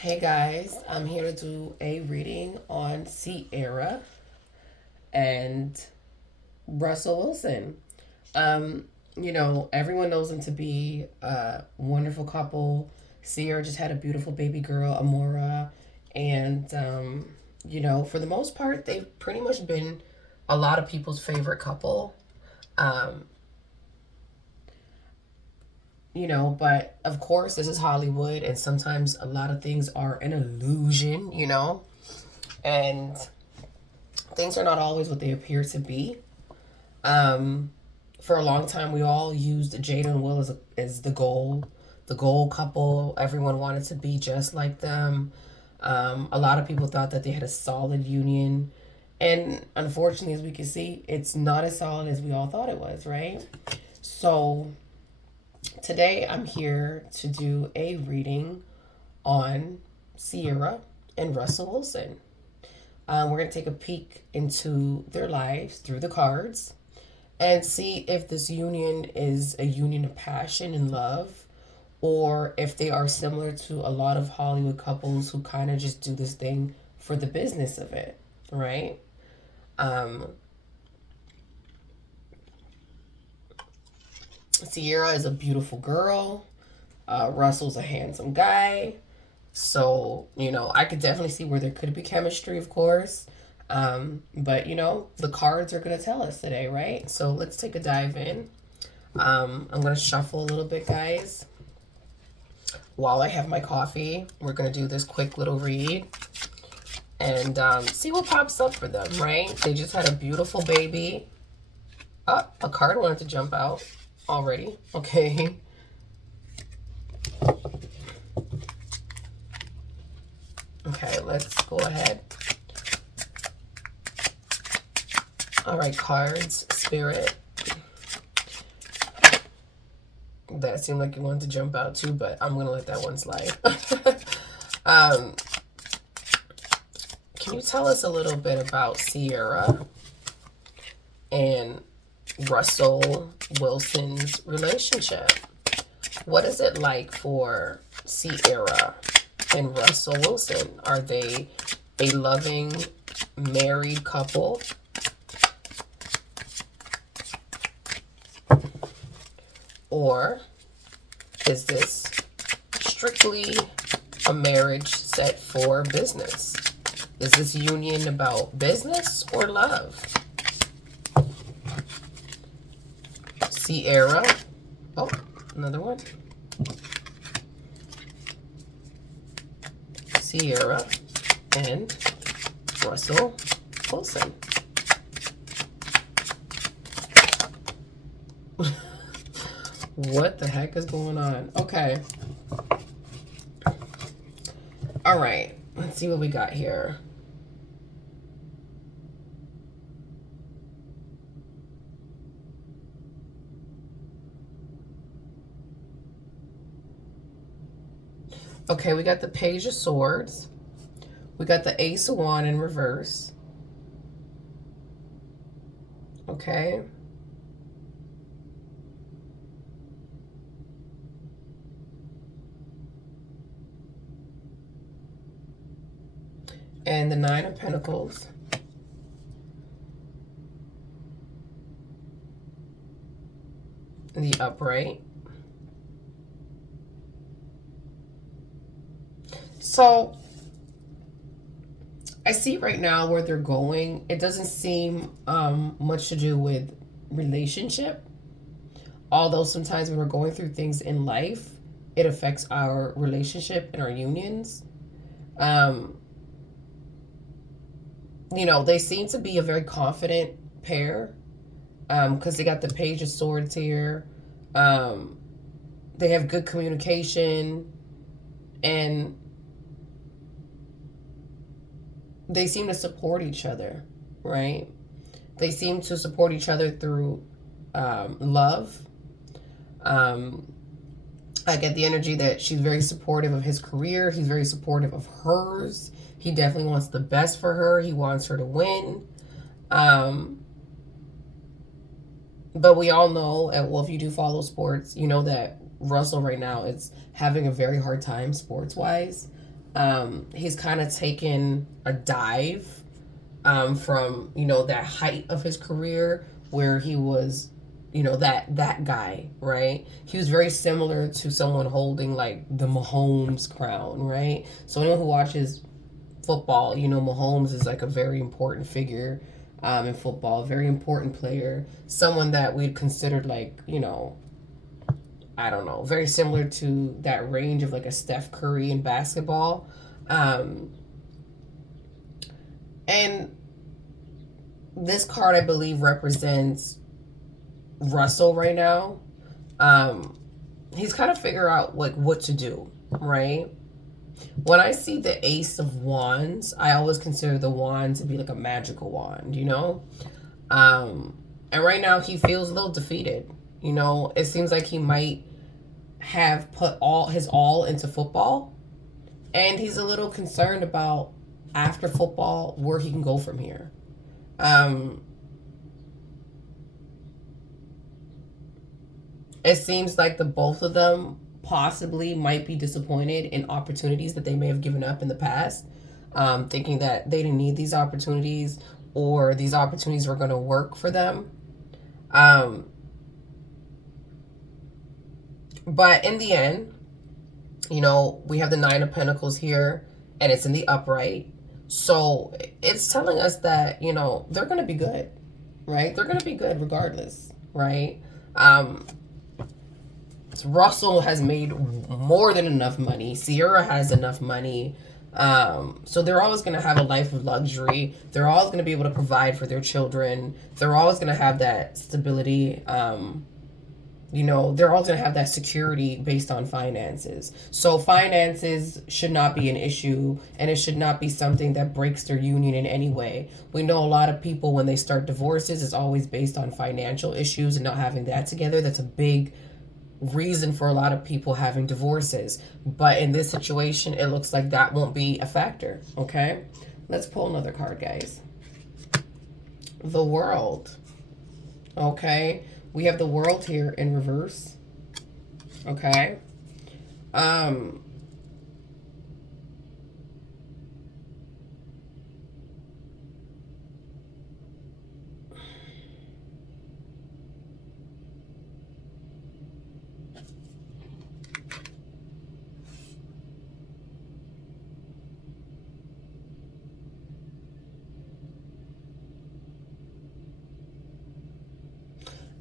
Hey guys, I'm here to do a reading on Ciara and Russell Wilson. Um, Everyone knows them to be a wonderful couple. Ciara just had a beautiful baby girl, Amora, and for the most part, they've pretty much been a lot of people's favorite couple. Um, but of course, this is Hollywood, and sometimes a lot of things are an illusion, and things are not always what they appear to be. Um, for a long time, we all used Jada and Will as the goal couple. Everyone wanted to be just like them. A lot of people thought that they had a solid union. And unfortunately, as we can see, it's not as solid as we all thought it was, right? So today I'm here to do a reading on Ciara and Russell Wilson. We're going to take a peek into their lives through the cards and see if this union is a union of passion and love, or if they are similar to a lot of Hollywood couples who kind of just do this thing for the business of it, right? Um, Ciara is a beautiful girl. Russell's a handsome guy. So, I could definitely see where there could be chemistry, of course. But, the cards are going to tell us today, right? So let's take a dive in. I'm going to shuffle a little bit, guys. While I have my coffee, we're going to do this quick little read and see what pops up for them, right? They just had a beautiful baby. Oh, a card wanted to jump out already. Okay. Okay, let's go ahead. All right, cards, spirit. That seemed like you wanted to jump out too, but I'm going to let that one slide. Can you tell us a little bit about Ciara and Russell Wilson's relationship? What is it like for Ciara and Russell Wilson? Are they a loving married couple? Or is this strictly a marriage set for business? Is this union about business or love? Ciara. Oh, another one. Ciara and Russell Wilson. What the heck is going on? Okay. All right. Let's see what we got here. Okay, we got the Page of Swords. We got the Ace of Wands in reverse. Okay. And the Nine of Pentacles. The upright. So I see right now where they're going. It doesn't seem much to do with relationship. Although sometimes when we're going through things in life, it affects our relationship and our unions. They seem to be a very confident pair because they got the Page of Swords here. They have good communication, and they seem to support each other, right? They seem to support each other through love. I get the energy that she's very supportive of his career. He's very supportive of hers. He definitely wants the best for her. He wants her to win. But we all know, well, if you do follow sports, you know that Russell right now is having a very hard time sports-wise. He's kind of taken a dive from, that height of his career where he was, that guy, right? He was very similar to someone holding like the Mahomes crown, right? So anyone who watches football, Mahomes is like a very important figure in football, a very important player, someone that we'd considered like, I don't know, very similar to that range of like a Steph Curry in basketball. And this card, I believe, represents Russell right now. He's kind of figure out like what to do, right? When I see the Ace of Wands, I always consider the wand to be like a magical wand, And right now he feels a little defeated. It seems like he might have put all into football, and he's a little concerned about after football where he can go from here. It seems like the both of them possibly might be disappointed in opportunities that they may have given up in the past, thinking that they didn't need these opportunities or these opportunities were going to work for them. But in the end, we have the Nine of Pentacles here, and it's in the upright. So it's telling us that, they're going to be good, right? They're going to be good regardless, right? Russell has made more than enough money. Ciara has enough money. So they're always going to have a life of luxury. They're always going to be able to provide for their children. They're always going to have that stability. They're always going to have that security based on finances. So finances should not be an issue, and it should not be something that breaks their union in any way. We know a lot of people, when they start divorces, it's always based on financial issues and not having that together. That's a big reason for a lot of people having divorces. But in this situation, it looks like that won't be a factor. Okay, let's pull another card, guys. The World. Okay, we have the World here in reverse. Okay.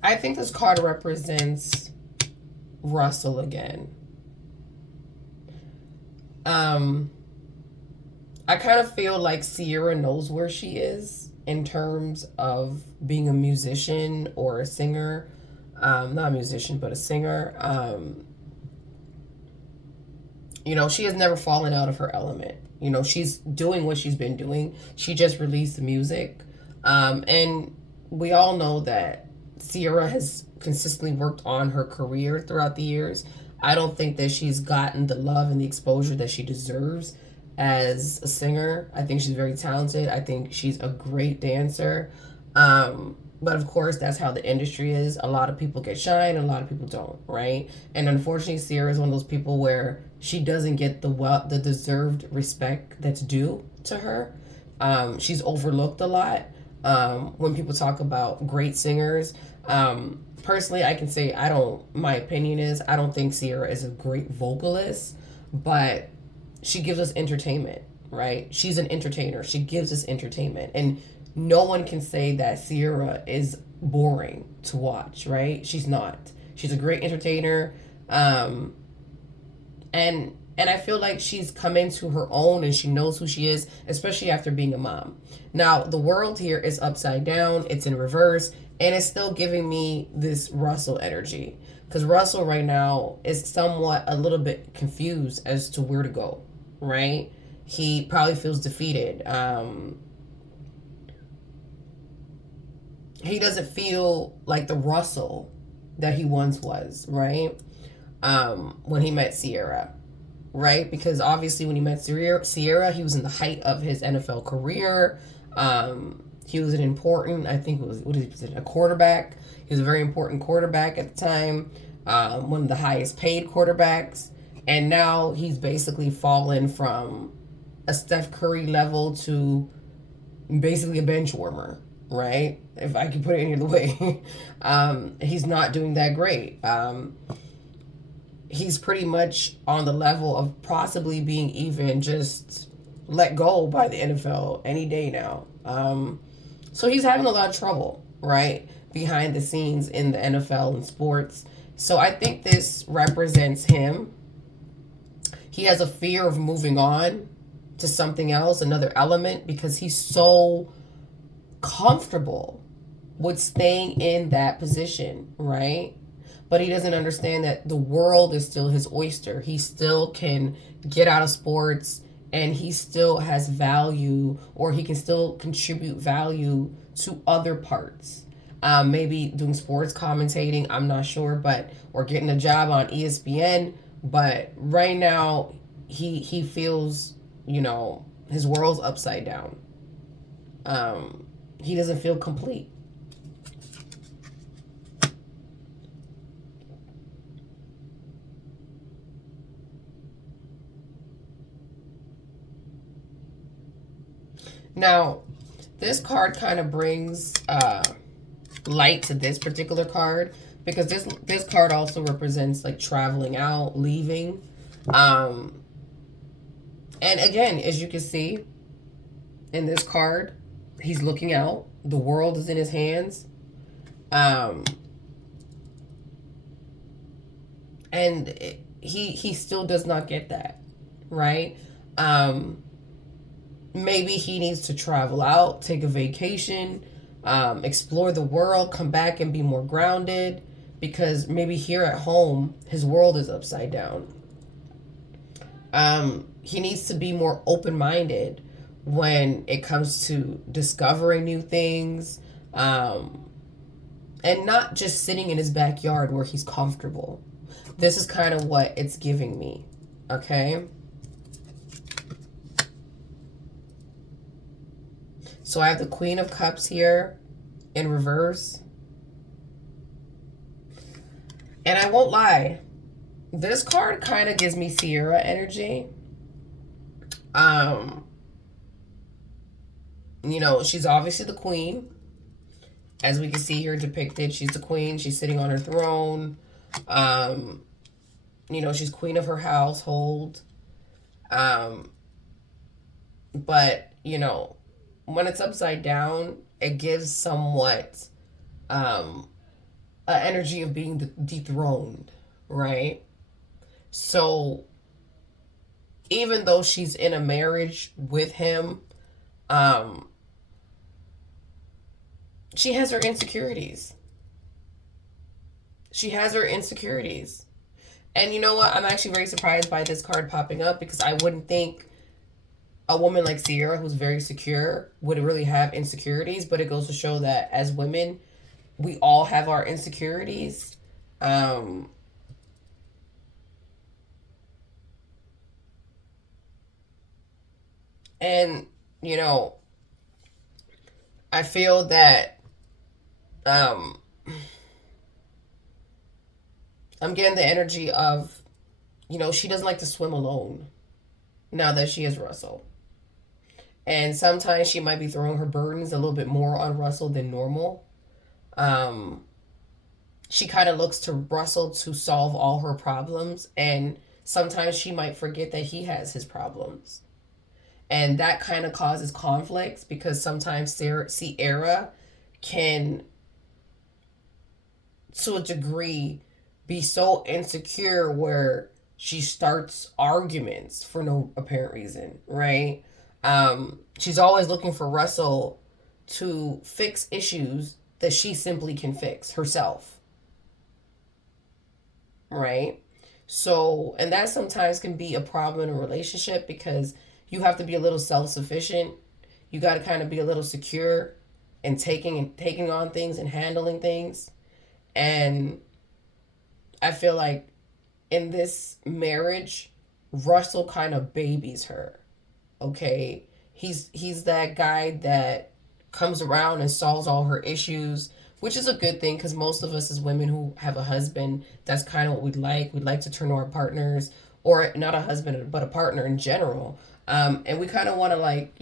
I think this card represents Russell again. I kind of feel like Ciara knows where she is in terms of being a musician or a singer. Not a musician, but a singer. She has never fallen out of her element. She's doing what she's been doing. She just released the music. And we all know that Ciara has consistently worked on her career throughout the years. I don't think that she's gotten the love and the exposure that she deserves as a singer. I think she's very talented. I think she's a great dancer. But of course, that's how the industry is. A lot of people get shine, and a lot of people don't, right? And unfortunately, Ciara is one of those people where she doesn't get the deserved respect that's due to her. She's overlooked a lot. When people talk about great singers, personally, I can say my opinion is I don't think Ciara is a great vocalist, but she gives us entertainment, right? She's an entertainer. She gives us entertainment. And no one can say that Ciara is boring to watch, right? She's not. She's a great entertainer. And I feel like she's come into her own and she knows who she is, especially after being a mom. Now, the World here is upside down. It's in reverse. And it's still giving me this Russell energy. Because Russell right now is somewhat a little bit confused as to where to go, right? He probably feels defeated. He doesn't feel like the Russell that he once was, right? When he met Ciara, right? Because obviously when he met Ciara, he was in the height of his NFL career. He was an important, I think it was, a quarterback. He was a very important quarterback at the time. One of the highest paid quarterbacks. And now he's basically fallen from a Steph Curry level to basically a bench warmer, right? If I can put it any other way. He's not doing that great. He's pretty much on the level of possibly being even just let go by the NFL any day now. So he's having a lot of trouble, right? Behind the scenes in the NFL and sports. So I think this represents him. He has a fear of moving on to something else, another element, because he's so comfortable with staying in that position, right? But he doesn't understand that the world is still his oyster. He still can get out of sports and he still has value, or he can still contribute value to other parts. Maybe doing sports commentating, I'm not sure, but or getting a job on ESPN. But right now, he feels, his world's upside down. He doesn't feel complete. Now, this card kind of brings light to this particular card, because this card also represents like traveling out, leaving. And again, as you can see in this card, he's looking out. The world is in his hands. He still does not get that, right? Maybe he needs to travel out, take a vacation, explore the world, come back and be more grounded, because maybe here at home, his world is upside down. He needs to be more open-minded when it comes to discovering new things, and not just sitting in his backyard where he's comfortable. This is kind of what it's giving me, okay? So I have the Queen of Cups here in reverse. And I won't lie, this card kind of gives me Ciara energy. She's obviously the queen. As we can see here depicted, she's the queen. She's sitting on her throne. She's queen of her household. But, when it's upside down, it gives somewhat an energy of being dethroned, right? So even though she's in a marriage with him, she has her insecurities. She has her insecurities. And you know what? I'm actually very surprised by this card popping up, because I wouldn't think a woman like Ciara, who's very secure, would really have insecurities. But it goes to show that as women, we all have our insecurities. And, I feel that I'm getting the energy of, she doesn't like to swim alone now that she has Russell. And sometimes she might be throwing her burdens a little bit more on Russell than normal. She kind of looks to Russell to solve all her problems. And sometimes she might forget that he has his problems. And that kind of causes conflicts, because sometimes Ciara can, to a degree, be so insecure where she starts arguments for no apparent reason, right? She's always looking for Russell to fix issues that she simply can fix herself, right? So, and that sometimes can be a problem in a relationship, because you have to be a little self-sufficient. You got to kind of be a little secure in taking on things and handling things. And I feel like in this marriage, Russell kind of babies her. Okay, he's that guy that comes around and solves all her issues, which is a good thing, because most of us as women who have a husband, that's kind of what we'd like. We'd like to turn to our partners, or not a husband, but a partner in general. And we kind of want to, like,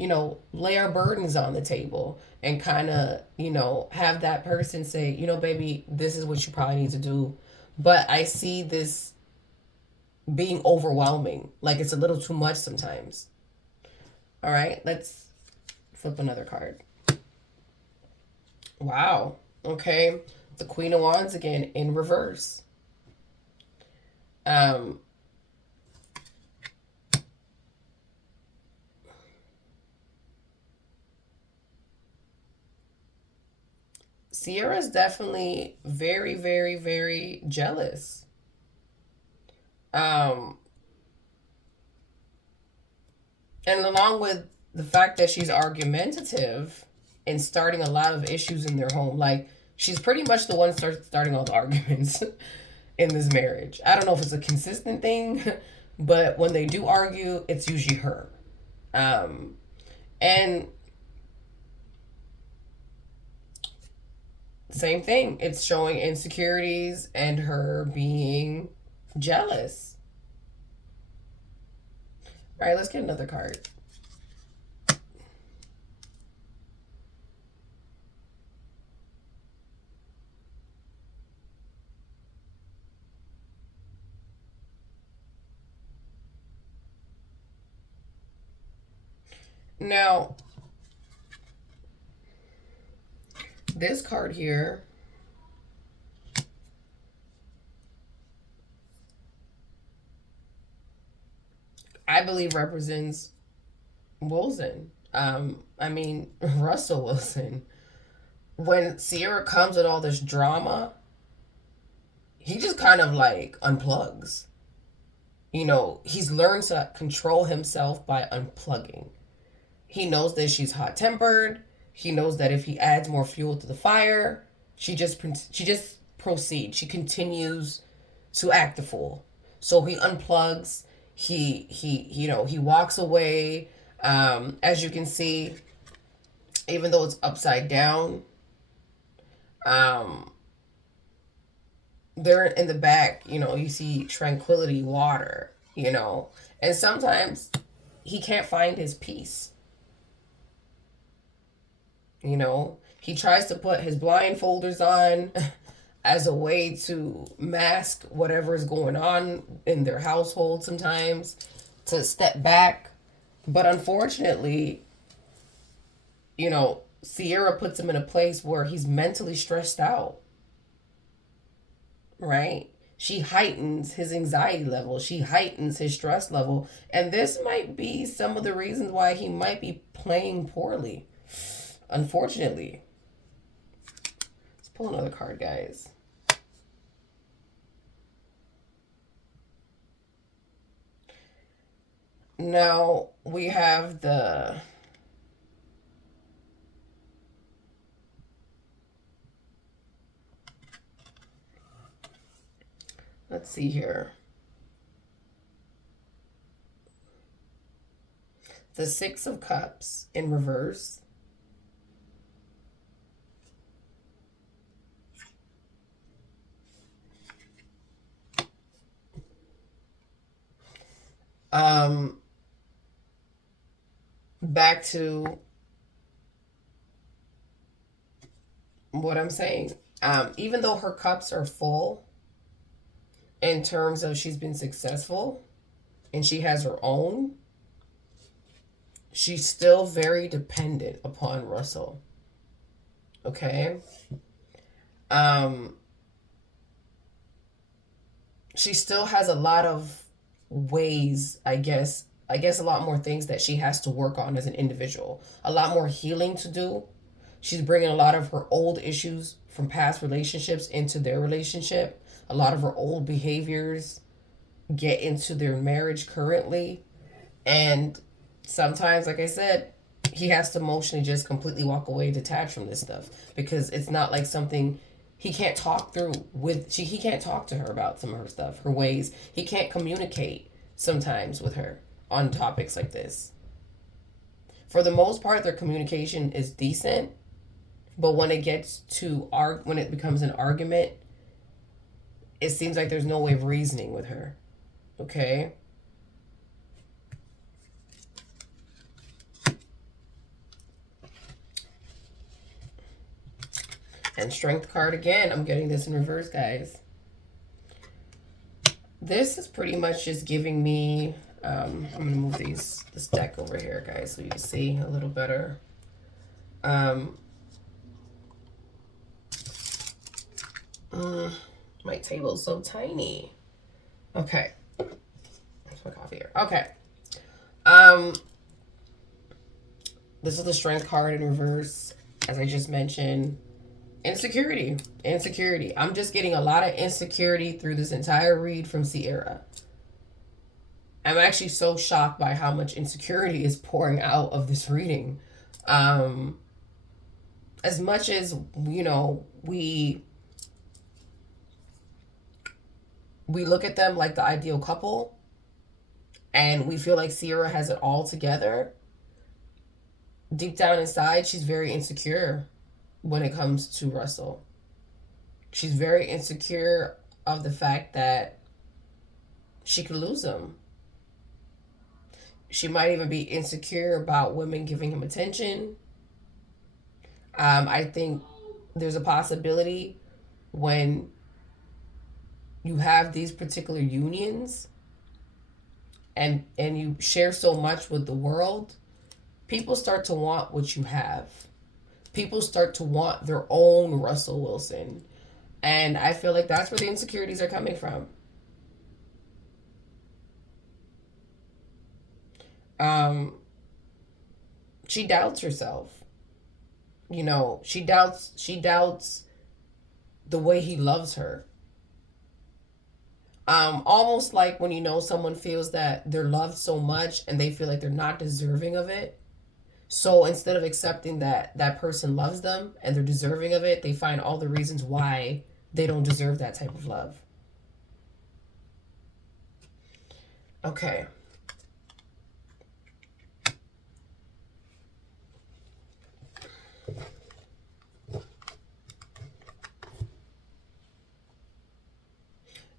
lay our burdens on the table and kind of, have that person say, baby, this is what you probably need to do. But I see this being overwhelming. Like, it's a little too much sometimes. All right, let's flip another card. Wow. Okay. The Queen of Wands again in reverse. Ciara is definitely very, very, very jealous. Um, and along with the fact that she's argumentative and starting a lot of issues in their home, like she's pretty much the one starting all the arguments in this marriage. I don't know if it's a consistent thing, but when they do argue, it's usually her. And same thing. It's showing insecurities and her being jealous. All right, let's get another card. Now, this card here, I believe represents Wilson. Russell Wilson. When Ciara comes with all this drama, he just kind of like unplugs. He's learned to control himself by unplugging. He knows that she's hot tempered. He knows that if he adds more fuel to the fire, she just proceeds. She continues to act the fool. So he unplugs. He walks away. As you can see, even though it's upside down, they're in the back. You see tranquility, water. And sometimes he can't find his peace. He tries to put his blindfolders on as a way to mask whatever is going on in their household sometimes, to step back. But unfortunately, Ciara puts him in a place where he's mentally stressed out, right? She heightens his anxiety level. She heightens his stress level. And this might be some of the reasons why he might be playing poorly. Unfortunately. Let's pull another card, guys. Now we have let's see here. The Six of Cups in reverse. Back to what I'm saying. Even though her cups are full in terms of she's been successful and she has her own, she's still very dependent upon Russell. Okay? She still has a lot of ways, I guess a lot more things that she has to work on as an individual. A lot more healing to do. She's bringing a lot of her old issues from past relationships into their relationship. A lot of her old behaviors get into their marriage currently. And sometimes, like I said, he has to emotionally just completely walk away, detach from this stuff. Because it's not like something he can't talk through with. He can't talk to her about some of her stuff, her ways. He can't communicate sometimes with her on topics like this. For the most part, their communication is decent, but when it gets to when it becomes an argument, it seems like there's no way of reasoning with her. Okay? And Strength card again. I'm getting this in reverse, guys. This is pretty much just giving me... I'm going to move this deck over here, guys, so you can see a little better. My table's so tiny. Okay. There's my coffee here. Okay. This is the Strength card in reverse, as I just mentioned. Insecurity. Insecurity. I'm just getting a lot of insecurity through this entire read from Ciara. I'm actually so shocked by how much insecurity is pouring out of this reading. As much as, you know, we look at them like the ideal couple, and we feel like Ciara has it all together, deep down inside, she's very insecure when it comes to Russell. She's very insecure of the fact that she could lose him. She might even be insecure about women giving him attention. I think there's a possibility when you have these particular unions and you share so much with the world, people start to want what you have. People start to want their own Russell Wilson. And I feel like that's where the insecurities are coming from. She doubts herself. You know, she doubts the way he loves her. Almost like when, you know, someone feels that they're loved so much and they feel like they're not deserving of it. So instead of accepting that that person loves them and they're deserving of it, they find all the reasons why they don't deserve that type of love. Okay.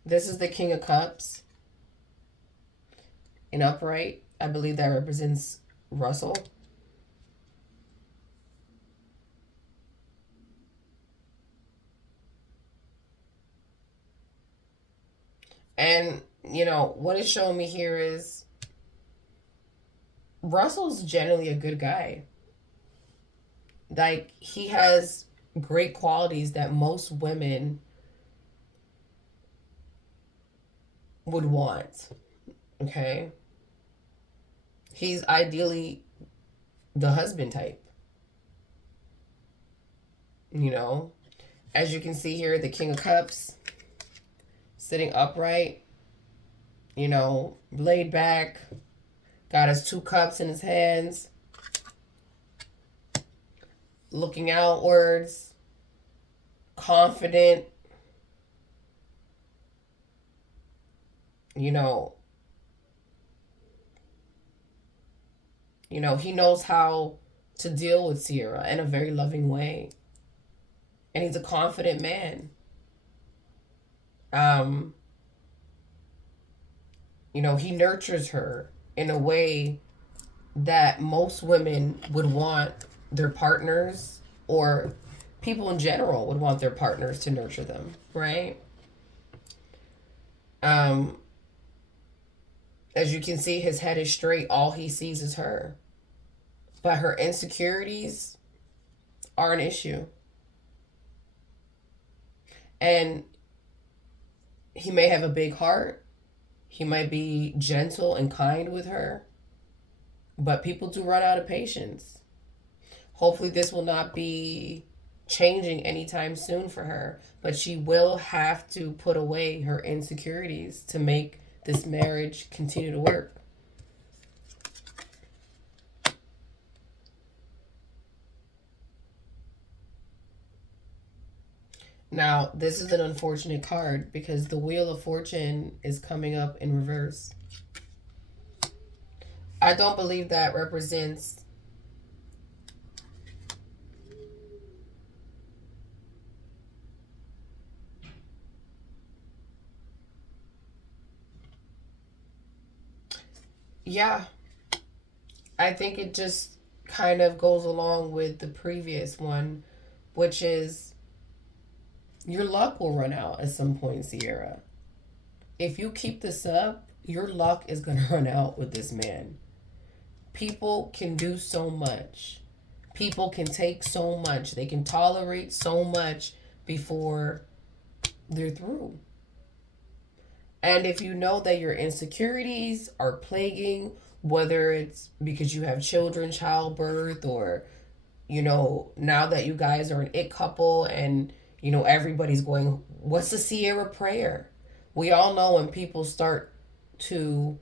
This is the King of Cups in upright. I believe that represents Russell. And, you know, what it's showing me here is Russell's generally a good guy. Like, he has great qualities that most women would want. Okay? He's ideally the husband type. You know? As you can see here, the King of Cups sitting upright, you know, laid back, got his 2 cups in his hands, looking outwards, confident, you know, he knows how to deal with Ciara in a very loving way. And he's a confident man. You know, he nurtures her in a way that most women would want their partners, or people in general would want their partners to nurture them, right? As you can see, his head is straight. All he sees is her. But her insecurities are an issue. And he may have a big heart. He might be gentle and kind with her. But people do run out of patience. Hopefully this will not be changing anytime soon for her. But she will have to put away her insecurities to make this marriage continue to work. Now, this is an unfortunate card because the Wheel of Fortune is coming up in reverse. I don't believe that represents yeah. I think it just kind of goes along with the previous one, which is Your luck will run out at some point, Ciara. If you keep this up, your luck is going to run out with this man. People can do so much. People can take so much. They can tolerate so much before they're through. And if you know that your insecurities are plaguing, whether it's because you have children, childbirth, or, now that you guys are an it couple and, everybody's going, what's the Ciara prayer? We all know when people start to,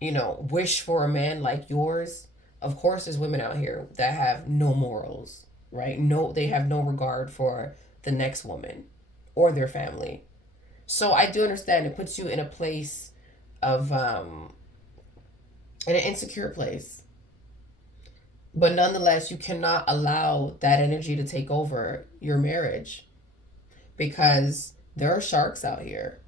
wish for a man like yours. Of course, there's women out here that have no morals, right? No, they have no regard for the next woman or their family. So I do understand it puts you in a place of, in an insecure place. But nonetheless, you cannot allow that energy to take over your marriage, because there are sharks out here.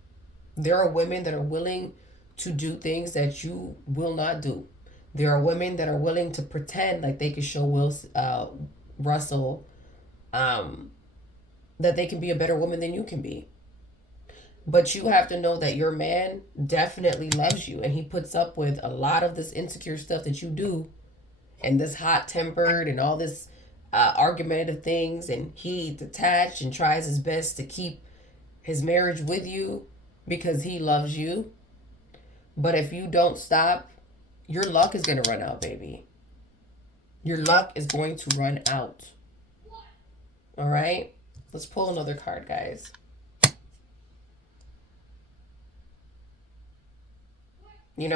There are women that are willing to do things that you will not do. There are women that are willing to pretend like they can show Russell that they can be a better woman than you can be. But you have to know that your man definitely loves you, and he puts up with a lot of this insecure stuff that you do, and this hot tempered and all this argumentative things, and he's attached and tries his best to keep his marriage with you because he loves you. But if you don't stop, your luck is going to run out, baby. Your luck is going to run out. All right? Let's pull another card, guys. You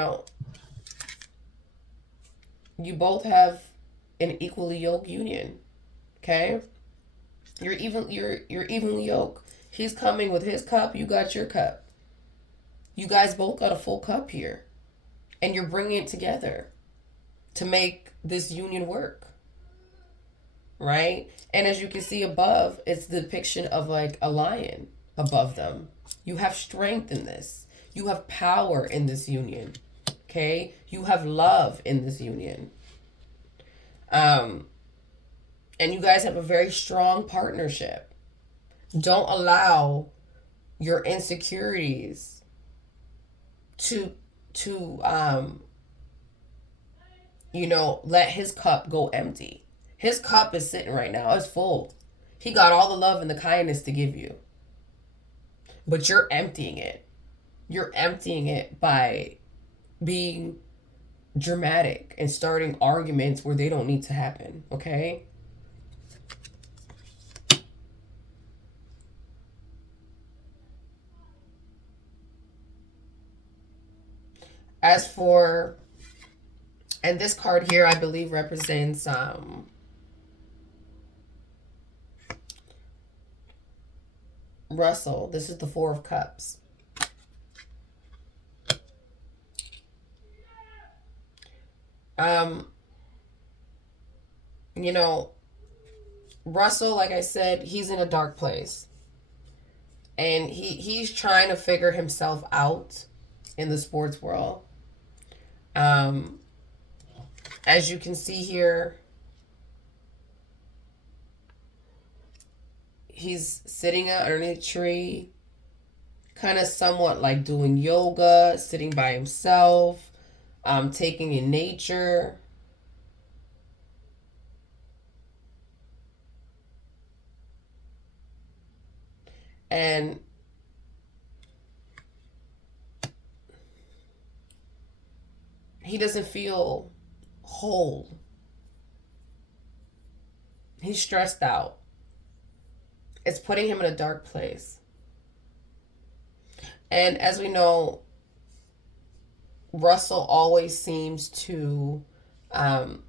both have an equally yoked union. Okay? You're evenly yoked. He's coming with his cup, you got your cup. You guys both got a full cup here. And you're bringing it together to make this union work. Right? And as you can see above, it's the depiction of like a lion above them. You have strength in this. You have power in this union. Okay? You have love in this union. And you guys have a very strong partnership. Don't allow your insecurities to let his cup go empty. His cup is sitting right now. It's full. He got all the love and the kindness to give you. But you're emptying it. You're emptying it by being dramatic and starting arguments where they don't need to happen, okay? As for, and this card here, I believe represents Russell. This is the Four of Cups. Russell, like I said, he's in a dark place. And he's trying to figure himself out in the sports world. As you can see here, he's sitting underneath a tree, kind of somewhat like doing yoga, sitting by himself, taking in nature. And he doesn't feel whole. He's stressed out. It's putting him in a dark place. And as we know, Russell always seems to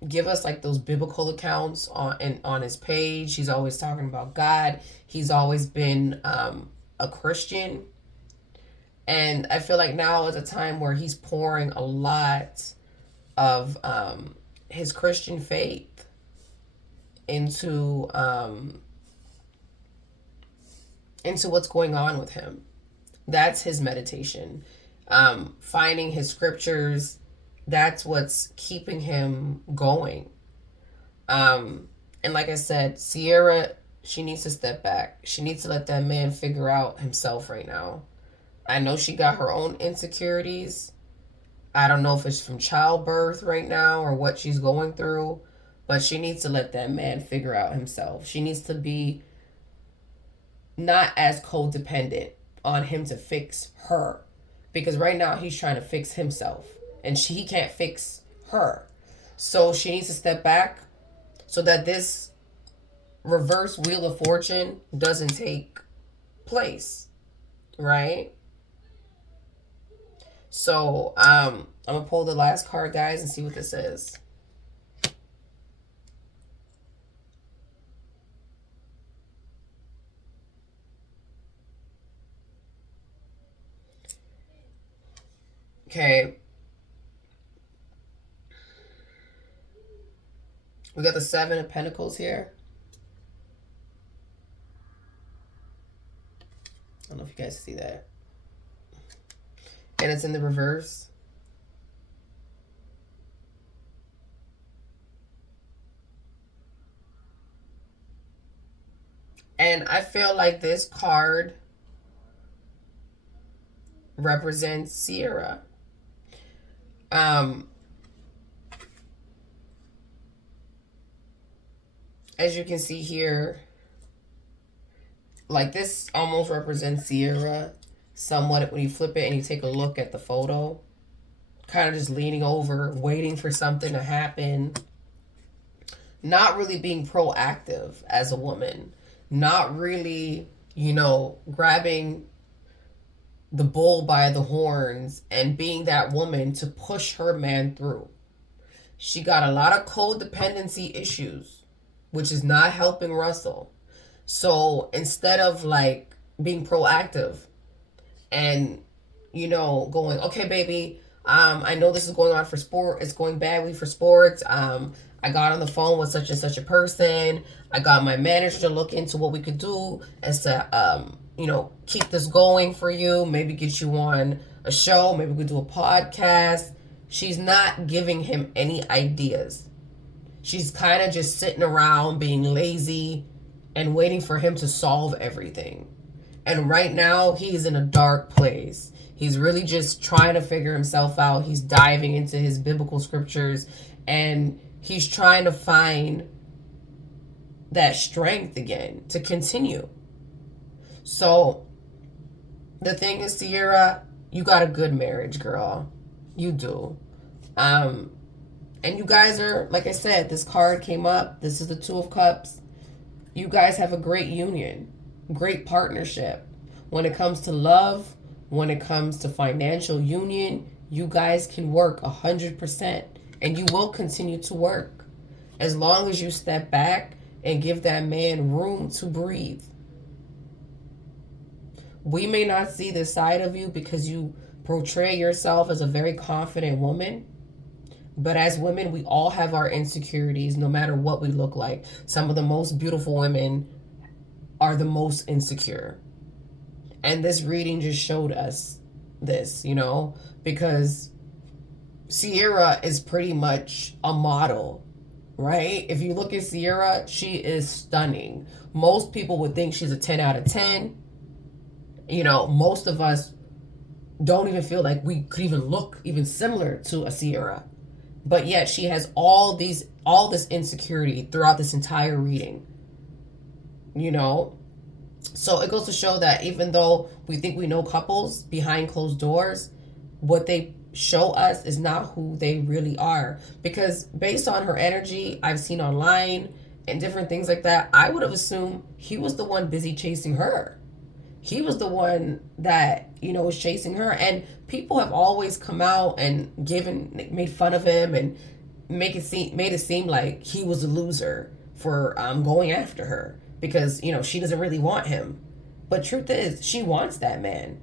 give us like those biblical accounts on his page. He's always talking about God. He's always been a Christian. And I feel like now is a time where he's pouring a lot of his Christian faith into what's going on with him. That's his meditation. Finding his scriptures, that's what's keeping him going. And like I said, Ciara, She needs to step back. She needs to let that man figure out himself right now. I know she got her own insecurities. I don't know if it's from childbirth right now or what she's going through, but she needs to let that man figure out himself. She needs to be not as codependent on him to fix her, because right now he's trying to fix himself and he can't fix her. So she needs to step back so that this reverse wheel of fortune doesn't take place, right? So I'm gonna pull the last card, guys, and see what this is. Okay. We got the Seven of Pentacles here. I don't know if you guys see that. And it's in the reverse. And I feel like this card represents Ciara. As you can see here, like this almost represents Ciara somewhat when you flip it and you take a look at the photo. Kind of just leaning over, waiting for something to happen. Not really being proactive as a woman. Not really, you know, grabbing the bull by the horns and being that woman to push her man through. She got a lot of codependency issues, which is not helping Russell. So instead of like being proactive and, you know, going, okay, baby, I know this is going on for sport. It's going badly for sports. I got on the phone with such and such a person. I got my manager to look into what we could do as to, you know, keep this going for you. Maybe get you on a show. Maybe we could do a podcast. She's not giving him any ideas. She's kind of just sitting around being lazy and waiting for him to solve everything. And right now, he's in a dark place. He's really just trying to figure himself out. He's diving into his biblical scriptures and he's trying to find that strength again to continue. So the thing is, Ciara, you got a good marriage, girl. You do. And you guys are, like I said, this card came up. This is the Two of Cups. You guys have a great union, great partnership. When it comes to love, when it comes to financial union, you guys can work 100%. And you will continue to work as long as you step back and give that man room to breathe. We may not see this side of you because you portray yourself as a very confident woman. But as women, we all have our insecurities no matter what we look like. Some of the most beautiful women are the most insecure. And this reading just showed us this, you know, because Ciara is pretty much a model, right? If you look at Ciara, she is stunning. Most people would think she's a 10 out of 10. You know, most of us don't even feel like we could even look even similar to a Ciara. But yet she has all this insecurity throughout this entire reading. You know? So it goes to show that even though we think we know couples behind closed doors, what they show us is not who they really are. Because based on her energy I've seen online and different things like that, I would have assumed he was the one busy chasing her. He was the one that, you know, was chasing her. And people have always come out and made fun of him and made it seem like he was a loser for going after her because, you know, she doesn't really want him. But truth is, she wants that man.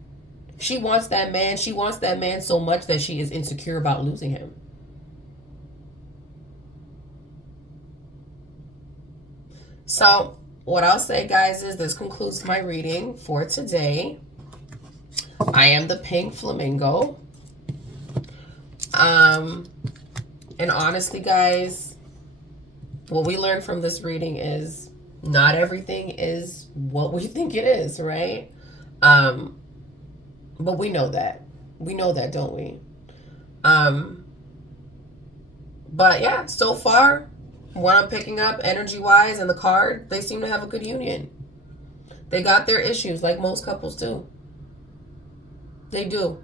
She wants that man. She wants that man so much that she is insecure about losing him. So what I'll say, guys, is this concludes my reading for today. I am the pink flamingo. And honestly, guys, what we learned from this reading is Not everything is what we think it is, right? But we know that. We know that, don't we? But yeah, so far, what I'm picking up energy-wise in the card, they seem to have a good union. They got their issues like most couples do. They do.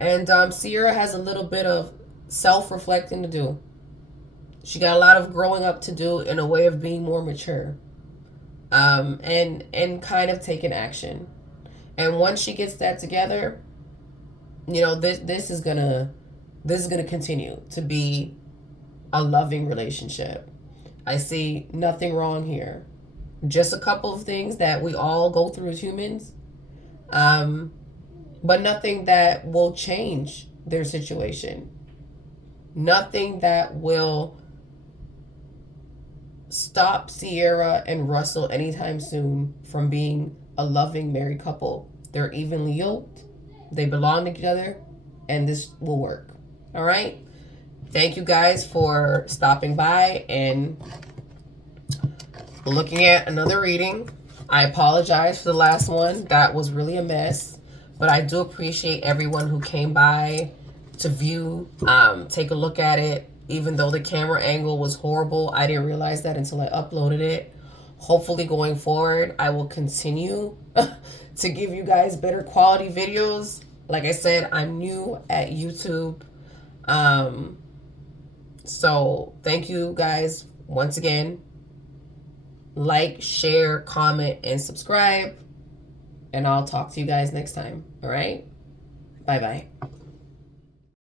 And Ciara has a little bit of self-reflecting to do. She got a lot of growing up to do in a way of being more mature. And kind of taking action. And once she gets that together, you know, this is gonna continue to be a loving relationship. I see nothing wrong here. Just a couple of things that we all go through as humans, but nothing that will change their situation. Nothing that will stop Ciara and Russell anytime soon from being a loving married couple. They're evenly yoked. They belong together, and this will work. All right? Thank you guys for stopping by and looking at another reading. I apologize for the last one. That was really a mess. But I do appreciate everyone who came by to view, take a look at it. Even though the camera angle was horrible, I didn't realize that until I uploaded it. Hopefully going forward, I will continue to give you guys better quality videos. Like I said, I'm new at YouTube. So thank you guys once again. Like, share, comment, and subscribe. And I'll talk to you guys next time. All right? Bye-bye.